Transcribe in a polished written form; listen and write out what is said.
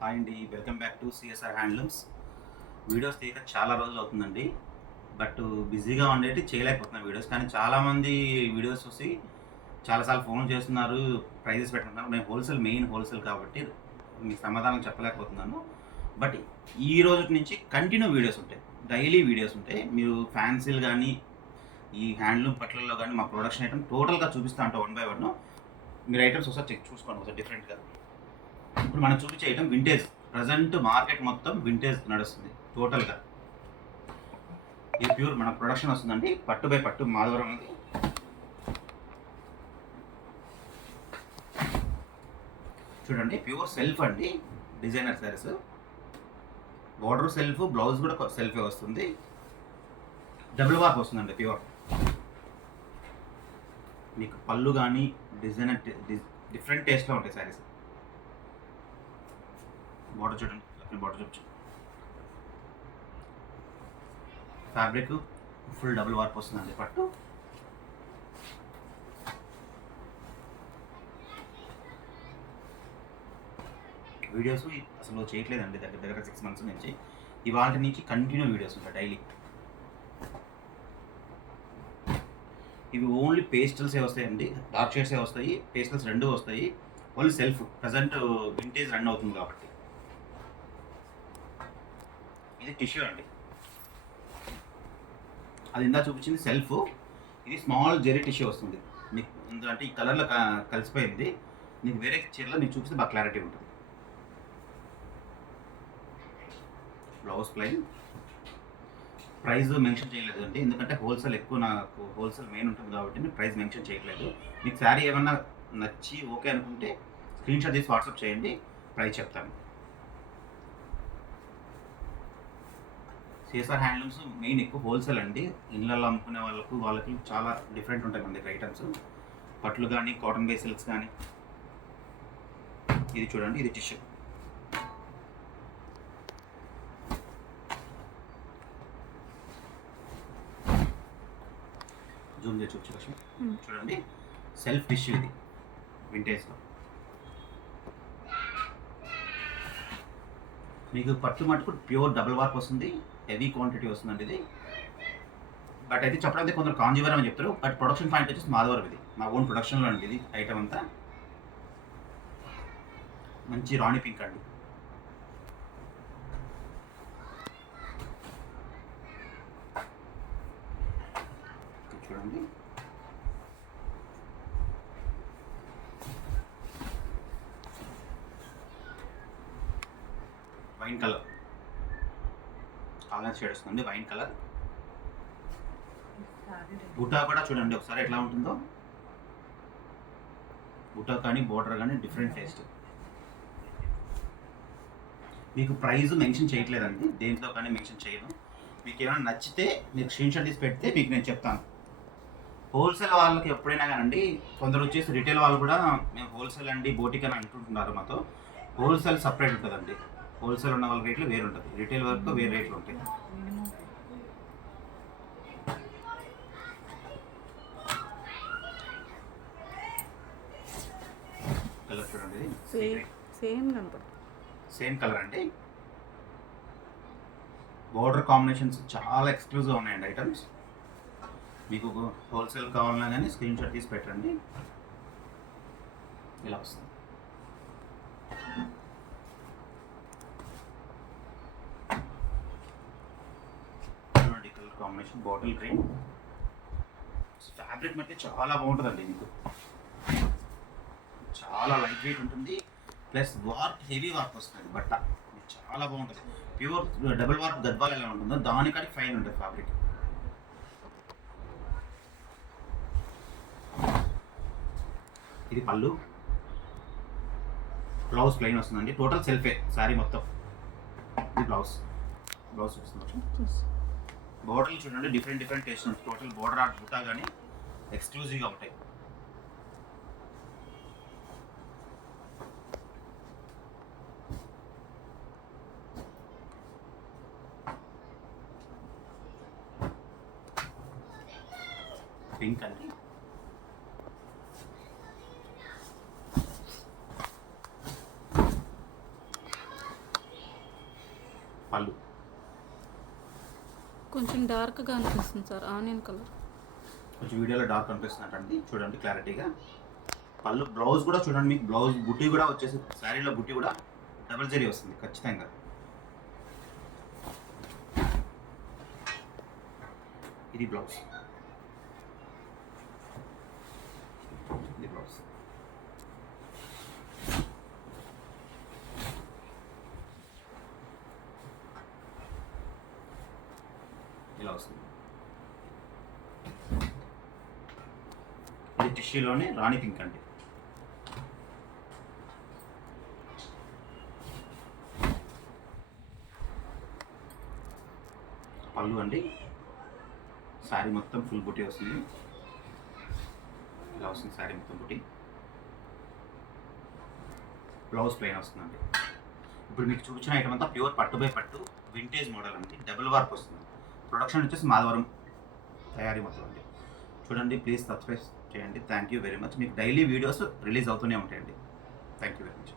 Hi అండి, welcome back to CSR handlooms. Videos తీయక చాలా రోజులు అవుతుందండి. బట్ బిజీగా ఉండేటి చేయలేకపోతున్నా వీడియోస్. కానీ చాలామంది వీడియోస్ చూసి చాలాసార్లు ఫోన్ చేస్తున్నారు, ప్రైజెస్ పెట్టుకుంటున్నారు. నేను మెయిన్ హోల్సేల్ కాబట్టి మీకు సమాధానం చెప్పలేకపోతున్నాను. బట్ ఈ రోజు నుంచి కంటిన్యూ వీడియోస్ ఉంటాయి, డైలీ వీడియోస్ ఉంటాయి. మీరు ఫ్యాన్సీలు కానీ ఈ హ్యాండ్లూమ్ పట్లలో కానీ మా ప్రొడక్షన్ ఐటమ్ టోటల్గా చూపిస్తా ఉంటాం వన్ బై వన్. మీరు ఐటమ్స్ ఒకసారి చెక్ చూసుకోండి ఒకసారి డిఫరెంట్గా. ఇప్పుడు మనం చూపించే ఐటమ్ వింటేజ్. ప్రజెంట్ మార్కెట్ మొత్తం వింటేజ్ నడుస్తుంది టోటల్గా. ఇది ప్యూర్ మన ప్రొడక్షన్ వస్తుందండి, పట్టు బై పట్టు మాధవరం అది. చూడండి, ప్యూర్ సెల్ఫ్ అండి, designer saris. Border self, blouse కూడా సెల్ఫే వస్తుంది. డబుల్ వార్ప్ వస్తుందండి ప్యూర్. మీకు పళ్ళు కానీ డిజైనర్ డిఫరెంట్ టేస్ట్లో ఉంటాయి శారీస్. బార్డర్ చూడండి, బార్డర్ చూపించు. ఫ్యాబ్రిక్ ఫుల్ డబుల్ వార్ప్ వస్తుందండి పట్టు. వీడియోస్ అసలు చేయట్లేదండి దగ్గర దగ్గర 6 months నుంచి. ఇవాళ నుంచి కంటిన్యూ వీడియోస్ ఉంటాయి డైలీ. ఇవి ఓన్లీ పేస్టల్సే వస్తాయండి, డార్క్ షేడ్సే వస్తాయి, పేస్టల్స్ రెండు వస్తాయి. Only self present vintage run అవుతుంది కాబట్టి. ఇది టిష్యూ అండి, అది ఇందా చూపించింది సెల్ఫ్. ఇది స్మాల్ జెరీ టిష్యూ వస్తుంది మీకు. అంటే ఈ కలర్లో కలిసిపోయింది. మీకు వేరే చీరలో మీకు చూపిస్తే బాగా క్లారిటీ ఉంటుంది. Blouse plain. ప్రైస్ మెన్షన్ చేయలేదు అండి, ఎందుకంటే హోల్సేల్ ఎక్కువ, నాకు హోల్సేల్ మెయిన్ ఉంటుంది కాబట్టి నేను ప్రైస్ మెన్షన్ చేయట్లేదు. మీకు శారీ ఏమన్నా నచ్చి ఓకే అనుకుంటే స్క్రీన్ షాట్ తీసి వాట్సాప్ చేయండి, ప్రైస్ చెప్తాను. సిఎస్ఆర్ హ్యాండ్లూమ్స్ మెయిన్ ఎక్కువ హోల్సేల్ అండి. ఇళ్ళల్లో అమ్ముకునే వాళ్ళకి చాలా డిఫరెంట్ ఉంటాయి మన దగ్గర ఐటమ్స్. పట్లు కానీ, కాటన్ బేస్ సిల్క్స్ కానీ. ఇది చూడండి, ఇది టిష్యూ. జూమ్ చేసి చూపించు. చూడండి, సెల్ఫ్ టిష్యూ ఇది వింటేజ్లో. మీకు పట్టు మట్టుకు ప్యూర్ డబుల్ వార్ప్ వస్తుంది, హెవీ క్వాంటిటీ వస్తుందండి ఇది. బట్ అయితే చెప్పడం కొందరు కాంజీవరం అని చెప్తారు, బట్ ప్రొడక్షన్ పాయింట్ వచ్చేసి మాధవరం. ఇది మా ఓన్ ప్రొడక్షన్లో అండి ఇది ఐటమ్ అంతా. మంచి రాణి పింక్ అండి. చూడండి, వైన్ కలర్, కాలర్ షేడ్ వస్తుంది, వైన్ కలర్. బుటా కూడా చూడండి ఒకసారి ఎట్లా ఉంటుందో. బుటా కానీ బోర్డర్ కానీ డిఫరెంట్ టేస్ట్. మీకు ప్రైస్ మెన్షన్ చేయట్లేదండి, దేంట్లో కానీ మెన్షన్ చేయను. మీకు ఏమైనా నచ్చితే మీరు స్క్రీన్ షాట్ తీసి పెడితే మీకు నేను చెప్తాను. హోల్సేల్ వాళ్ళకి ఎప్పుడైనా కానండి, కొందరు వచ్చేసి రిటైల్ వాళ్ళు కూడా మేము హోల్సేల్ అండి బోటిక్ అని అంటుంటున్నారు మాతో. హోల్సేల్ సపరేట్ ఉంటుందండి. హోల్సేల్ ఉన్న వాళ్ళ రేట్లు వేరు ఉంటుంది, రిటైల్ వరకు వేరే రేట్లు ఉంటాయి. కలర్ చూడండి, సేమ్ కలర్ అండి. బోర్డర్ కాంబినేషన్స్ చాలా ఎక్స్క్లూజివ్గా ఉన్నాయండి ఐటమ్స్. మీకు హోల్సేల్ కావాలన్నా కానీ స్క్రీన్ షాట్ తీసి పెట్టండి, ఇలా వస్తుంది. Colour combination bottle green. Fabric మధ్య చాలా బాగుంటుందండి, మీకు చాలా లైట్ వెయిట్ ఉంటుంది, ప్లస్ వార్ప్ హెవీ వార్ప్ వస్తుంది బట్ట. చాలా బాగుంటుంది. ప్యూర్ డబుల్ వార్ప్ గద్వాల్ ఎలా ఉంటుందో దానికంటే ఫైన్ ఉంటుంది ఫ్యాబ్రిక్. ఇది పళ్ళు, బ్లౌజ్ ప్లెయిన్ వస్తుందండి, టోటల్ సెల్ఫే శారీ మొత్తం. ఇది బ్లౌజ్ చూపిస్తుంది. బోర్డర్లు చూడండి, డిఫరెంట్ టేస్ట్ ఉంటుంది. టోటల్ బోర్డర్ ఆర్ట్ బుట్టా కానీ ఎక్స్క్లూజివ్గా ఉంటాయి. పింక్ అండి, పళ్ళు కొంచెం డార్క్గా అనిపిస్తుంది సార్, ఆనియన్ కలర్. కొంచెం వీడియోలో డార్క్ అనిపిస్తున్నట్టండి, చూడండి క్లారిటీగా. పళ్ళు బ్లౌజ్ కూడా చూడండి, మీకు బ్లౌజ్ బుట్టి కూడా వచ్చేసి శారీలో బుట్టి కూడా డబుల్ జరీ వస్తుంది ఖచ్చితంగా. ఇది బ్లౌజ్, ఇది బ్లౌజ్. ఇలా వస్తుంది. ఇది టిష్యూలోనే రాణి పింక్ అండి. పళ్ళు అండి, శారీ మొత్తం ఫుల్ బుట్టి వస్తుంది. ఇలా వస్తుంది శారీ మొత్తం బుట్టి. బ్లౌజ్ ప్లెయిన్ వస్తుందండి. ఇప్పుడు మీకు చూపించిన ఐటమ్ అంతా ప్యూర్ పట్టు బై పట్టు వింటేజ్ మోడల్ అండి, డబుల్ వర్క్ వస్తుంది. ప్రొడక్షన్ వచ్చేసి మాధవరం తయారీ మొత్తం అండి. చూడండి, ప్లీజ్ సబ్స్క్రైబ్ చేయండి. Thank you very much. మీకు డైలీ వీడియోస్ రిలీజ్ అవుతూనే ఉంటాయండి. Thank you very much.